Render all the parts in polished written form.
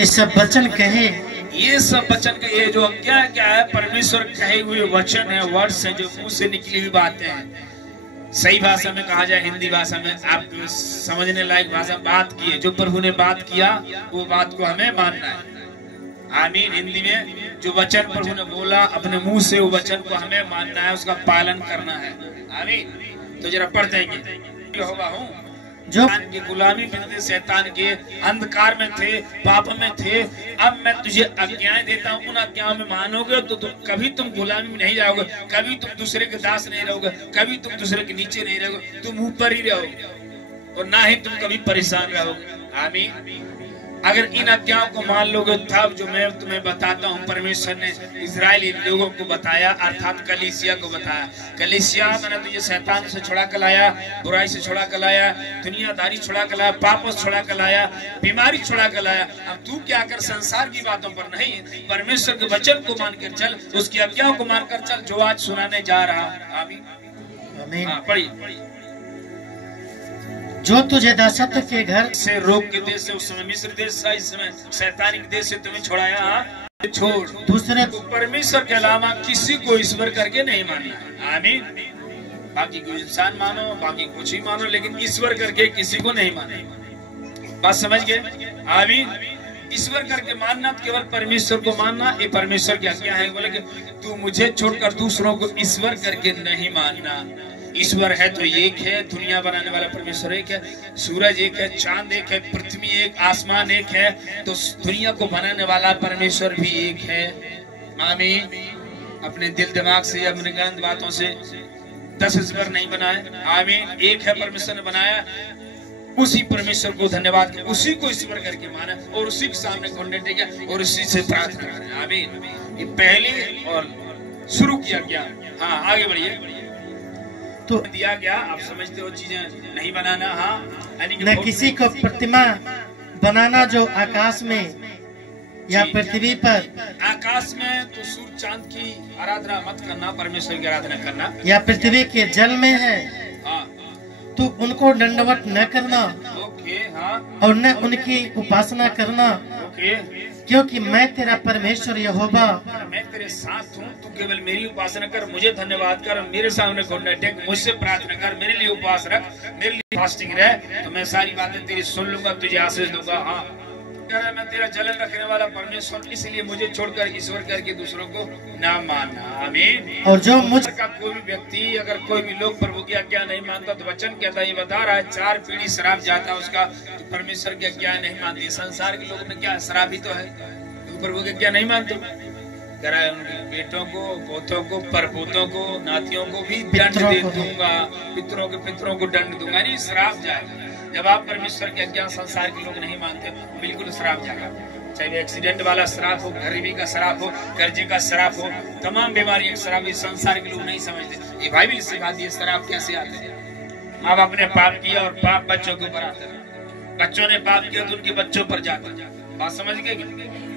ये सब वचन कहे, ये सब वचन कहे जो क्या क्या है, परमेश्वर कहे हुए वचन है, वर्ड्स है, जो मुंह से निकली हुई बातें हैं। सही भाषा में कहा जाए, हिंदी भाषा में आप समझने लायक भाषा, बात की है। जो प्रभु ने बात किया वो बात को हमें मानना है। आमीन। हिंदी में जो वचन प्रभु ने बोला अपने मुंह से, वो वचन को हमें मानना है, उसका पालन करना है। आमीन। तो जरा पढ़ देंगे। यहोवा हूँ जो की गुलामी में थे, शैतान के अंधकार में थे, पाप में थे, अब मैं तुझे आज्ञाएं देता हूँ। उन आज्ञाओं में मानोगे तो कभी तुम गुलामी में नहीं जाओगे, कभी तुम दूसरे के दास नहीं रहोगे, कभी तुम दूसरे के नीचे नहीं रहोगे, तुम ऊपर ही रहोगे और ना ही तुम कभी परेशान रहोगे। आमीन। अगर इन आज्ञाओं को मान लोगे तब जो मैं तुम्हें बताता हूँ, परमेश्वर ने इजरायली लोगों को बताया, अर्थात कलीसिया को बताया। कलीसिया मैंने तुझे शैतान से छुड़ा कर लाया, बुराई से छुड़ा कर लाया, दुनियादारी छुड़ा कर लाया, पापों से छुड़ा कर लाया, बीमारी छुड़ा कर लाया। अब तू क्या कर, संसार की बातों पर नहीं, परमेश्वर के वचन को मानकर चल, उसकी आज्ञाओं को मानकर चल, जो आज सुनाने जा रहा। आमीन। पढ़िए। जो तुझे दासत्व के घर से रोग के देश से, उस समय मिस्र देश से, इस समय शैतानिक देश से तुम्हें छुड़ाया, छोड़ दूसरे तो परमेश्वर के अलावा किसी को ईश्वर करके नहीं मानना। आमीन। बाकी कोई इंसान मानो, बाकी कुछ ही मानो, लेकिन ईश्वर करके किसी को नहीं माने। बात समझ गए? आमीन। ईश्वर करके मानना तो केवल परमेश्वर को मानना, ये परमेश्वर की आज्ञा है। बोले कि तू मुझे छोड़कर दूसरों को ईश्वर करके नहीं मानना। ईश्वर है तो एक है, दुनिया बनाने वाला परमेश्वर एक है, सूरज एक है, चांद एक है, पृथ्वी एक, आसमान एक है, तो दुनिया को बनाने वाला परमेश्वर भी एक है। आमीन। अपने दिल दिमाग से, अपने गलत बातों से 10 ईश्वर नहीं बनाए। आमीन। एक है परमेश्वर ने बनाया, उसी परमेश्वर को धन्यवाद किया, उसी को ईश्वर करके माना और उसी के सामने घुटने टेका और उसी से प्रार्थना करें। आमीन। ये पहले और शुरू किया गया। हाँ, आगे बढ़िए। तो दिया गया, आप समझते हो, चीजें नहीं बनाना। हाँ, न किसी को प्रतिमा बनाना जो आकाश में या पृथ्वी पर, आकाश में तो सूर्य चांद की आराधना मत करना, परमेश्वर की आराधना करना, या पृथ्वी के जल में है। हाँ, तो उनको दंडवत न करना। ओके। हाँ, और न उनकी उपासना करना। ओके। क्योंकि मैं तेरा परमेश्वर यहोवा, मैं तेरे साथ हूँ, तू केवल मेरी उपासना कर, मुझे धन्यवाद कर, मेरे सामने घुटने टेक, मुझसे प्रार्थना कर, मेरे लिए उपवास रख, मेरे लिए फास्टिंग रह, तो मैं सारी बातें तेरी सुन लूंगा, तुझे आशीष दूंगा। हाँ, मैं तेरा जलन रखने वाला परमेश्वर, इसलिए मुझे छोड़कर ईश्वर करके दूसरों को ना मानना। आमीन। और जो मुझ का कोई भी व्यक्ति, अगर कोई भी लोग प्रभु की आज्ञा नहीं मानता, तो वचन कहता है, ये बता रहा है, 4 पीढ़ी शराब जाता उसका, तो परमेश्वर की आज्ञा नहीं मानती। संसार के लोग में क्या शराब ही तो है, प्रभु की आज्ञा नहीं मानते। करा उनके बेटों को, पोतों को, परपोतों को, नातियों को भी दंड दे दूंगा, पितरों को दंड दूंगा। नहीं, श्राप जाएगा। जब आप परमेश्वर की आज्ञा संसार के लोग नहीं मानते, बिल्कुल श्राप जाएगा। चाहे एक्सीडेंट वाला श्राप हो, गरीबी का श्राप हो, कर्जे का श्राप हो, तमाम बीमारियों का श्राप, संसार के लोग नहीं समझते। ये बाइबल सिखाती है श्राप कैसे आते हैं। माँ बाप ने पाप किया और पाप बच्चों के ऊपर आता है, बच्चों ने पाप किया तो उनके बच्चों पर जाता है। बात समझ गए?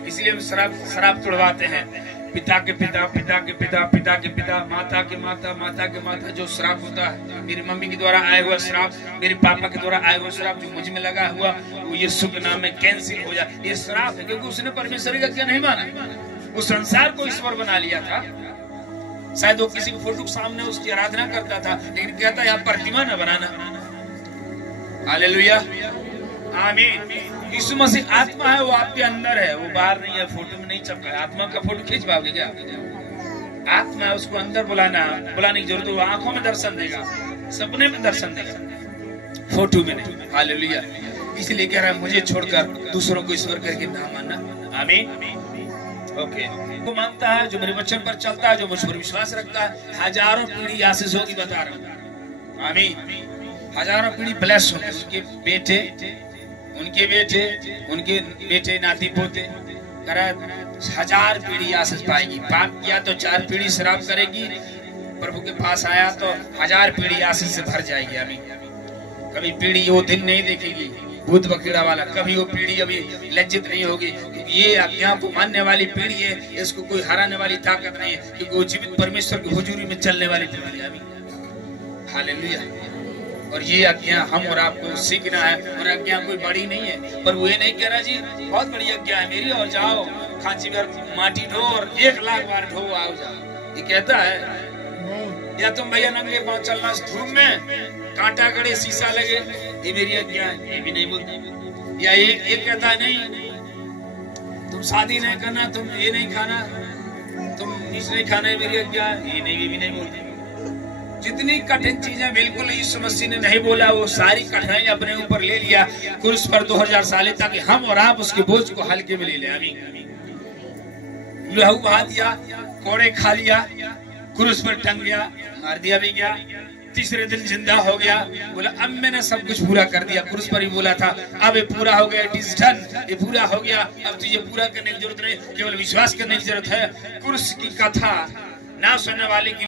इसलिए हम शराब तुड़वाते हैं। पिता के पिता, पिता के पिता, पिता के पिता, माता के माता, माता के माता, जो श्राप होता है, मेरी मम्मी के द्वारा आया हुआ श्राप, मेरे पापा के द्वारा आया हुआ श्राप जो मुझ में लगा हुआ, वो यीशु के नाम में कैंसिल हो जाए। ये श्राप है, क्योंकि उसने परमेश्वर की आज्ञा नहीं माना, वो संसार को ईश्वर बना लिया था। शायद वो किसी फोटो के सामने उसकी आराधना करता था, लेकिन कहता है आप प्रतिमा न बनाना। हालेलुया। आमीन। यीशु मसीह आत्मा है, वो आपके अंदर है, वो बाहर नहीं है, फोटो में नहीं चपका है। आत्मा का फोटो खींच पाओगे क्या? आत्मा है, उसको अंदर बुलाने की जरूरत है। वो आंखों में दर्शन देगा, सपने में दर्शन देगा, फोटो में नहीं। हालेलुया। इसलिए कह रहा है, मुझे छोड़कर दूसरों को ईश्वर करके ना मानना। आमीन। ओके। वो मानता है, जो मेरे वचन पर चलता है, जो मुझ पर विश्वास रखता है, हजारों पीढ़ी आशीष होगी, बता रहा हूँ। आमीन। हजारों पीढ़ी ब्लेस होगी, उसके बेटे, उनके बेटे नाती पोते, करा 1000 पीढ़ी आशीष पाएगी। पाप किया तो 4 पीढ़ी शराब करेगी, प्रभु के पास आया तो 1000 पीढ़ी आशीष से भर जाएगी। अभी कभी पीढ़ी वो दिन नहीं देखेगी भूत बकीड़ा वाला, कभी वो पीढ़ी अभी लज्जित नहीं होगी, क्योंकि ये आज्ञा को मानने वाली पीढ़ी है, इसको कोई हराने वाली ताकत नहीं है, क्योंकि वो जीवित परमेश्वर की हुजूरी में चलने वाली पीढ़ी है। अभी हालेलुया। और ये आज्ञा हम और आपको सीखना है। और आज्ञा कोई बड़ी नहीं है, पर वो ये नहीं कह रहा जी बहुत बड़ी आज्ञा है मेरी और जाओ खांची भर माटी ढो और 1 लाख बार ढो आओ जाओ, ये कहता है? या तुम भैया नंगे पांव चलना धूप में, कांटा गड़े शीशा लगे, ये मेरी आज्ञा है, ये भी नहीं बोलते। या एक कहता है नहीं तुम शादी नहीं करना, तुम ये नहीं खाना, तुम नीच नहीं खाना, है मेरी आज्ञा है, ये भी नहीं बोलते। जितनी कठिन चीजें बिल्कुल यीशु मसीह ने नहीं बोला, वो सारी कठिनाई अपने ऊपर ले लिया क्रूस पर 2000 साल, ताकि हम और आप उसके बोझ को हल्के में ले ले। लहू बहा दिया, कोड़े खा लिया, क्रूस पर टंग गया, मार दिया भी गया, तीसरे दिन जिंदा हो गया, बोला अब मैंने सब कुछ पूरा कर दिया। क्रूस पर ही बोला था अब ये पूरा हो गया, इट इज डन, ये पूरा हो गया, अब तुझे पूरा करने की जरूरत नहीं, केवल विश्वास करने की जरूरत है। क्रूस की कथा ना सुनने वाले की